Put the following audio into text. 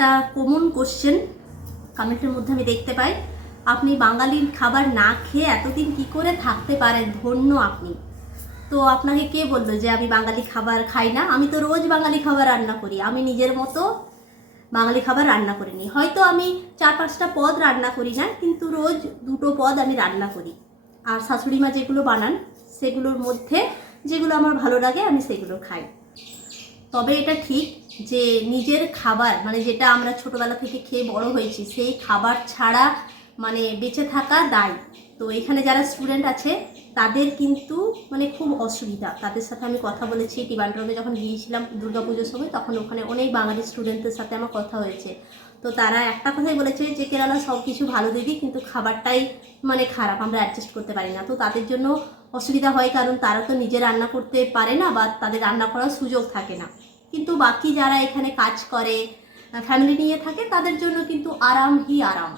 একটা common question কমেন্টের মধ্যে আমি দেখতে পাই। আপনি বাঙালির খাবার না খেয়ে এতদিন কি করে থাকতে পারেন? ধন্য আপনি। তো আপনাকে কে বলল যে আমি বাঙালি খাবার খাই না? আমি তো রোজ বাঙালি খাবার রান্না করি। আমি নিজের মতো বাঙালি খাবার রান্না করে নিই হয়তো আমি চার পাঁচটা পদ রান্না করি না, কিন্তু রোজ দুটো পদ আমি রান্না করি। আর শাশুড়ি মা যেগুলো বানান, সেগুলোর মধ্যে যেগুলো আমার ভালো লাগে, আমি সেগুলো খাই। তবে এটা ঠিক যে নিজের খাবার মানে যেটা আমরা ছোটবেলা থেকে খেয়ে বড় হয়েছি, সেই খাবার ছাড়া মানে বেঁচে থাকা দায়। তো এখানে যারা স্টুডেন্ট আছে, তাদের কিন্তু মানে খুব অসুবিধা। তাদের সাথে আমি কথা বলেছি টিবান্ড্রমে যখন গিয়েছিলাম দুর্গাপুজোর সময়, তখন ওখানে অনেক বাঙালি স্টুডেন্টদের সাথে আমার কথা হয়েছে। তো তারা একটা কথাই বলেছে যে কেরালা সব কিছু ভালো দিদি, কিন্তু খাবারটাই মানে খারাপ, আমরা অ্যাডজাস্ট করতে পারি না। তো তাদের জন্য অসুবিধা হয়, কারণ তারা তো নিজে রান্না করতে পারে না বা তাদের রান্না করার সুযোগ থাকে না। কিন্তু বাকি যারা এখানে কাজ করে ফ্যামিলি নিয়ে থাকে, তাদের জন্য কিন্তু আরাম হি আরাম।